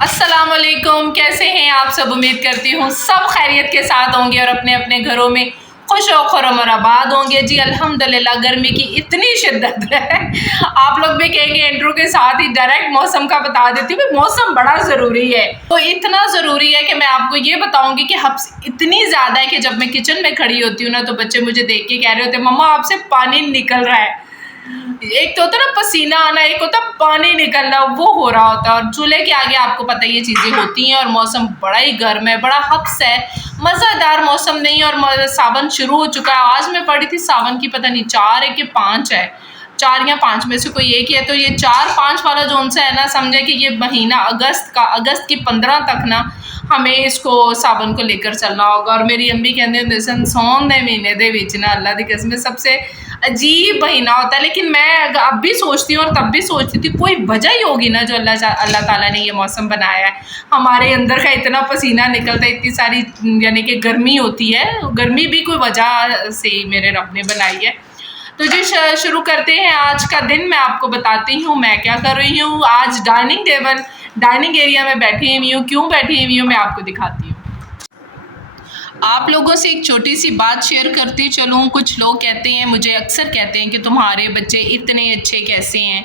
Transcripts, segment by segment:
अस्सलाम वालेकुम, कैसे हैं आप सब। उम्मीद करती हूँ सब खैरियत के साथ होंगे और अपने अपने घरों में खुश खुरम और आबाद होंगे। जी अल्हम्दुलिल्लाह, गर्मी की इतनी शिद्दत है। आप लोग भी कहेंगे इंट्रो के साथ ही डायरेक्ट मौसम का बता देती हूँ। मौसम बड़ा ज़रूरी है, तो इतना ज़रूरी है कि मैं आपको ये बताऊंगी कि हब्स इतनी ज़्यादा है कि जब मैं किचन में खड़ी होती हूँ ना, तो बच्चे मुझे देख के कह रहे होते हैं मम्मा आपसे पानी निकल रहा है। एक तो होता है ना पसीना आना, एक होता है पानी निकलना, वो हो रहा होता है। और चूल्हे के आगे आपको पता है ये चीज़ें होती हैं। और मौसम बड़ा ही गर्म है, बड़ा हब्स है, मज़ेदार मौसम नहीं। और सावन शुरू हो चुका है। आज मैं पढ़ी थी सावन की पता नहीं 4 है कि 5 है, 4 या 5 में से कोई एक ही है। तो ये 4-5 वाला जो उनसे है ना, समझे कि ये महीना अगस्त की 15 तक ना हमें इसको सावन को लेकर चलना होगा। और मेरी अम्मी कहते होंदे सन सौन दे महीने दे विच ना अल्लाह दी कसम सबसे अजीब महीना होता है। लेकिन मैं अब भी सोचती हूँ और तब भी सोचती थी कोई वजह ही होगी ना जो अल्लाह ताला ने ये मौसम बनाया है। हमारे अंदर का इतना पसीना निकलता है, इतनी सारी यानी कि गर्मी होती है। गर्मी भी कोई वजह से ही मेरे रब ने बनाई है। तो जी शुरू करते हैं आज का दिन। मैं आपको बताती हूँ मैं क्या कर रही हूँ। आज डाइनिंग एरिया में बैठी हुई हूँ। क्यों बैठी हुई हूँ मैं आपको दिखाती हूँ। आप लोगों से एक छोटी सी बात शेयर करती चलूँ। कुछ लोग कहते हैं, मुझे अक्सर कहते हैं कि तुम्हारे बच्चे इतने अच्छे कैसे हैं।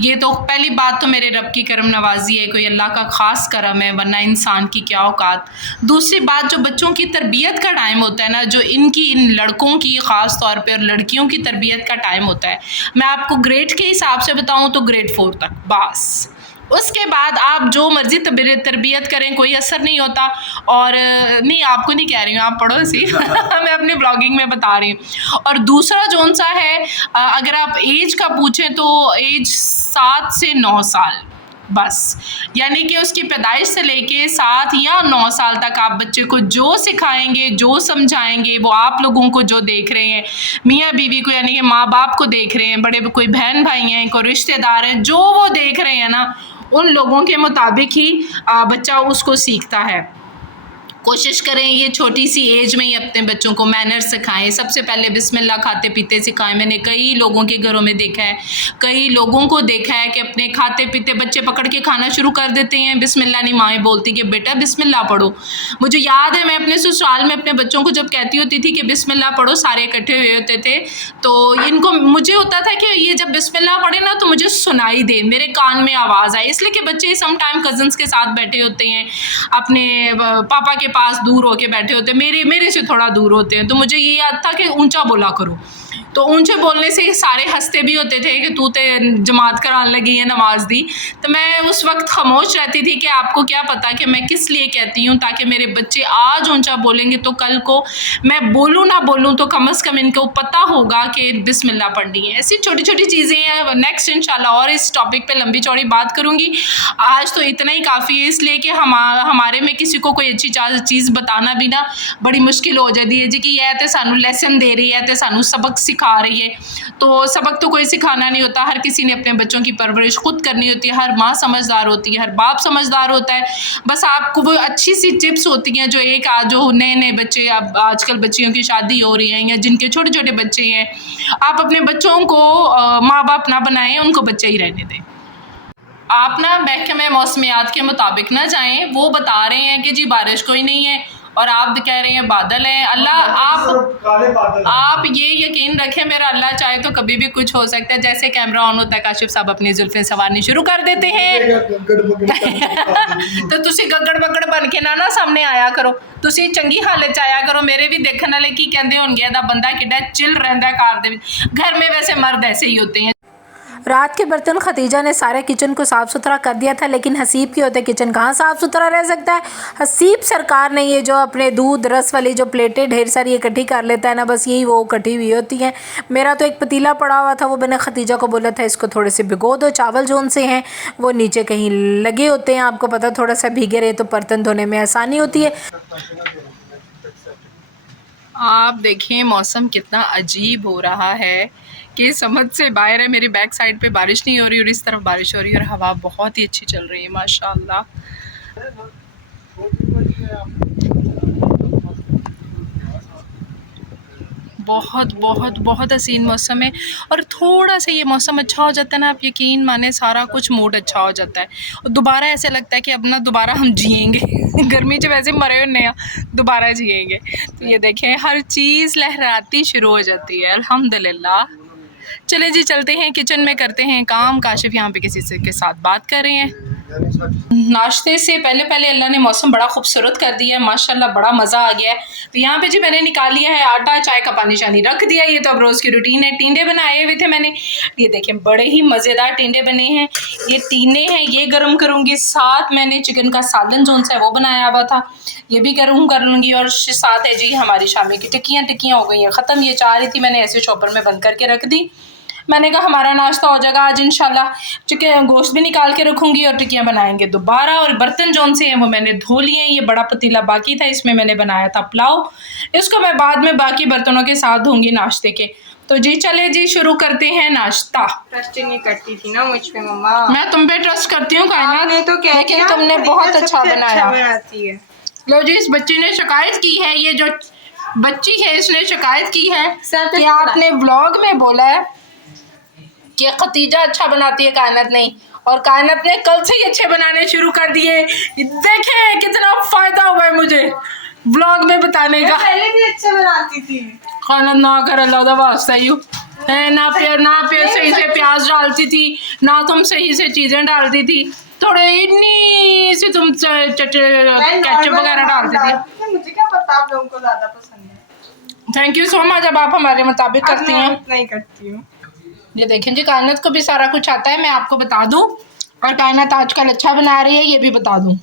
ये तो पहली बात तो मेरे रब की करम नवाजी है, कोई अल्लाह का ख़ास करम है, वरना इंसान की क्या औकात। दूसरी बात, जो बच्चों की तरबियत का टाइम होता है ना, जो इन लड़कों की ख़ास तौर पर और लड़कियों की तरबियत का टाइम होता है, मैं आपको ग्रेड के हिसाब से बताऊँ तो ग्रेड 4 तक बस। उसके बाद आप जो मर्जी तरबियत करें कोई असर नहीं होता। और नहीं, आपको नहीं कह रही हूँ, आप पढ़ो सी मैं अपनी ब्लॉगिंग में बता रही हूँ। और दूसरा जोन सा है, अगर आप एज का पूछें तो एज 7 से 9 साल बस। यानी कि उसकी पैदाइश से लेके 7 या 9 साल तक आप बच्चे को जो सिखाएंगे, जो समझाएंगे, वो आप लोगों को जो देख रहे हैं, मियाँ बीवी को यानी कि माँ बाप को देख रहे हैं, बड़े कोई बहन भाई हैं, कोई रिश्तेदार हैं, जो वो देख रहे हैं ना, उन लोगों के मुताबिक ही बच्चा उसको सीखता है। कोशिश करें ये छोटी सी एज में ही अपने बच्चों को मैनर्स सिखाएं। सबसे पहले बिस्मिल्लाह खाते पीते सिखाएं। मैंने कई लोगों के घरों में देखा है, कई लोगों को देखा है कि अपने खाते पीते बच्चे पकड़ के खाना शुरू कर देते हैं, बिस्मिल्लाह नहीं माएँ बोलती कि बेटा बिस्मिल्लाह पढ़ो। मुझे याद है मैं अपने ससुराल में अपने बच्चों को जब कहती होती थी कि बिस्मिल्लाह पढ़ो, सारे इकट्ठे हुए होते थे, तो इनको मुझे होता था कि ये जब बिस्मिल्लाह पढ़े ना तो मुझे सुनाई दे, मेरे कान में आवाज़ आए। इसलिए कि बच्चे सम टाइम कज़न्स के साथ बैठे होते हैं, अपने पापा के पास दूर होके बैठे होते हैं, मेरे से थोड़ा दूर होते हैं, तो मुझे ये याद था कि ऊंचा बोला करो। तो ऊंचे बोलने से सारे हंसते भी होते थे कि तू तो जमात कराने लगी है नमाज दी। तो मैं उस वक्त खामोश रहती थी कि आपको क्या पता कि मैं किस लिए कहती हूँ, ताकि मेरे बच्चे आज ऊंचा बोलेंगे तो कल को मैं बोलूँ ना बोलूँ तो कम से कम इनको पता होगा कि बिस्मिल्लाह पढ़नी है। ऐसी छोटी छोटी चीज़ें हैं। नेक्स्ट इंशाल्लाह और इस टॉपिक पे लंबी चौड़ी बात करूँगी। आज तो इतना ही काफ़ी है, इसलिए कि हमारे में किसी को कोई अच्छी चीज़ बताना भी ना बड़ी मुश्किल हो जाती है जी, कि यह तो सानू लेसन दे रही है, तो सानू सबक सिखा रही है। तो सबक तो कोई सिखाना नहीं होता, हर किसी ने अपने बच्चों की परवरिश खुद करनी होती है। हर माँ समझदार होती है, हर बाप समझदार होता है। बस आपको वो अच्छी सी टिप्स होती हैं जो जो नए नए बच्चे, अब आजकल बच्चियों की शादी हो रही है या जिनके छोटे छोटे बच्चे हैं, आप अपने बच्चों को माँ बाप ना बनाएं, उनको बच्चे ही रहने दें। आप ना महकमे मौसमियात के मुताबिक ना जाएं। वो बता रहे हैं कि जी बारिश कोई नहीं है और आप कह रहे हैं बादल है। अल्लाह आप ये यकीन रखें, मेरा अल्लाह चाहे तो कभी भी कुछ हो सकता है। जैसे कैमरा ऑन होता है, काशिफ साहब अपनी जुल्फें संवारनी शुरू कर देते हैं तो तुसी गगड़ बगड़ बन के ना सामने आया करो, तुसी चंगी हालत आया करो। मेरे भी देखने वाले की कहते होंगे दा बंदा किड्डा चिल रहिंदा है घर में। वैसे मर्द ऐसे ही होते हैं। रात के बर्तन खतीजा ने सारे किचन को साफ़ सुथरा कर दिया था, लेकिन हसीब के होते किचन कहाँ साफ़ सुथरा रह सकता है। हसीब सरकार ने ये जो अपने दूध रस वाली जो प्लेटें ढेर सारी इकट्ठी कर लेता है ना, बस यही वो इकट्ठी हुई होती हैं। मेरा तो एक पतीला पड़ा हुआ था, वो मैंने खतीजा को बोला था इसको थोड़े से भिगो दो। चावल जो उनसे हैं वो नीचे कहीं लगे होते हैं, आपको पता, थोड़ा सा भीगे रहे तो बर्तन धोने में आसानी होती है। आप देखिए मौसम कितना अजीब हो रहा है कि समझ से बाहर है। मेरी बैक साइड पे बारिश नहीं हो रही और इस तरफ बारिश हो रही है और हवा बहुत ही अच्छी चल रही है माशाल्लाह। बहुत बहुत बहुत हसीन मौसम है। और थोड़ा सा ये मौसम अच्छा हो जाता है ना, आप यकीन माने सारा कुछ मूड अच्छा हो जाता है और दोबारा ऐसे लगता है कि अब ना दोबारा हम जिएंगे गर्मी च वैसे मरे होने हैं, दोबारा जिएंगे। तो ये देखें हर चीज़ लहराती शुरू हो जाती है अल्हम्दुलिल्लाह। चले जी चलते हैं किचन में, करते हैं काम। काशिफ यहाँ पे किसी से के साथ बात कर रहे हैं। नाश्ते से पहले पहले अल्लाह ने मौसम बड़ा खूबसूरत कर दिया है माशाल्लाह, बड़ा मज़ा आ गया है। तो यहाँ पे जी मैंने निकाल लिया है आटा, चाय का पानी शानी रख दिया। ये तो अब रोज़ की रूटीन है। टींडे बनाए हुए थे मैंने, ये देखें बड़े ही मज़ेदार टींडे बने हैं। ये टीने हैं, ये गर्म करूँगी। साथ मैंने चिकन का सालन जो सा है वो बनाया हुआ था, ये भी कर लूँगी। और साथ है जी हमारी शामी की टिक्कियाँ हो गई हैं ख़त्म। ये चाह रही थी, मैंने ऐसे चॉपर में बंद करके रख दी। मैंने कहा हमारा नाश्ता हो जाएगा आज इंशाल्लाह। चिकन गोश्त भी निकाल के रखूँगी और टिक्कियाँ बनाएंगे दोबारा। और बर्तन जौन से हैं वो मैंने धो लिए हैं। ये बड़ा पतीला बाकी था, इसमें मैंने बनाया था पुलाव। इसको मैं बाद में बाकी बर्तनों के साथ धोंगी नाश्ते के। तो जी चले जी शुरू करते हैं नाश्ता। ट्रस्ट नहीं करती थी ना मुझ पे मम्मा। मैं तुम पे ट्रस्ट करती हूँ आपने तो कह लेकिन दिया, तुमने बहुत अच्छा बनाया। बनाती है। लो जी, इस बच्ची ने शिकायत की है, ये जो बच्ची है इसने शिकायत की है सर कि आपने व्लॉग में बोला है कि खतीजा अच्छा बनाती है, कायनात नहीं। और कायनात ने कल से ही अच्छे बनाने शुरू कर दिए। देखें कितना फायदा हुआ है मुझे व्लॉग में बताने का। पहले भी अच्छे बनाती थी। खाना ना कर अल्लाह दा वास्ता ही ना सही से प्याज डालती थी, ना तुम सही से चीज़ें डालती थी। थोड़े इतनी सी तुम केचप वगैरह डालती थी। मुझे क्या पता आप लोगों को ज्यादा पसंद है। थैंक यू सो मच, अब आप हमारे मुताबिक करती हैं। नहीं करती हूँ। ये देखें जी कायनात को भी सारा कुछ आता है, मैं आपको बता दूं। और कायनात आजकल अच्छा बना रही है, ये भी बता दूं।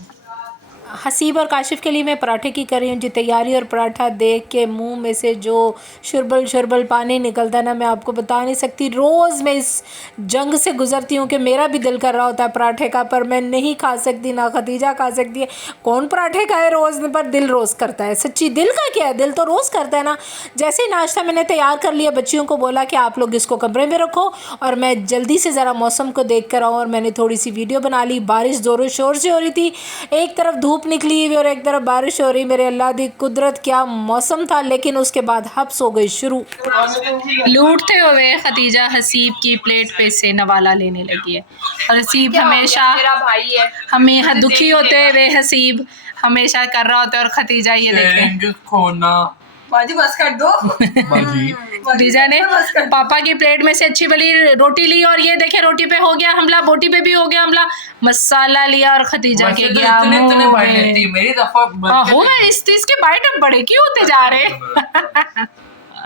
हसीब और काशिफ के लिए मैं पराठे की कर रही हूँ जी तैयारी। और पराठा देख के मुंह में से जो शुरबल पानी निकलता है ना, मैं आपको बता नहीं सकती। रोज़ मैं इस जंग से गुज़रती हूँ कि मेरा भी दिल कर रहा होता है पराठे का, पर मैं नहीं खा सकती, ना खतीजा खा सकती है। कौन पराठे खाए रोज़, पर दिल रोज़ करता है। सच्ची दिल का क्या है, दिल तो रोज़ करता है ना। जैसे ही नाश्ता मैंने तैयार कर लिया, बच्चियों को बोला कि आप लोग इसको कमरे में रखो और मैं जल्दी से ज़रा मौसम को देख कर आऊँ। और मैंने थोड़ी सी वीडियो बना ली। बारिश ज़ोरों शोर से हो रही थी, एक तरफ धूप निकली हुई और एक तरफ बारिश हो रही। मेरे अल्लाह दी कुदरत, क्या मौसम था। लेकिन उसके बाद हब्स हो गई शुरू। लूटते हुए खतीजा हसीब की प्लेट पे से नवाला लेने लगी है। और हसीब हमेशा मेरा भाई है। हमें दुखी होते हुए हसीब हमेशा कर रहा होता है। और खतीजा ये देखें खोना बाजी बस कर दो। बाजी खतीजा ने पापा की प्लेट में से अच्छी भली रोटी ली और ये देखे रोटी पे हो गया हमला, बोटी पे भी हो गया हमला। मसाला लिया और खतीजा के गया इतने मुंह बाइट में। लेती है मेरी दफा मैं इसके बाइट अब बड़े क्यों होते जा रहे हैं।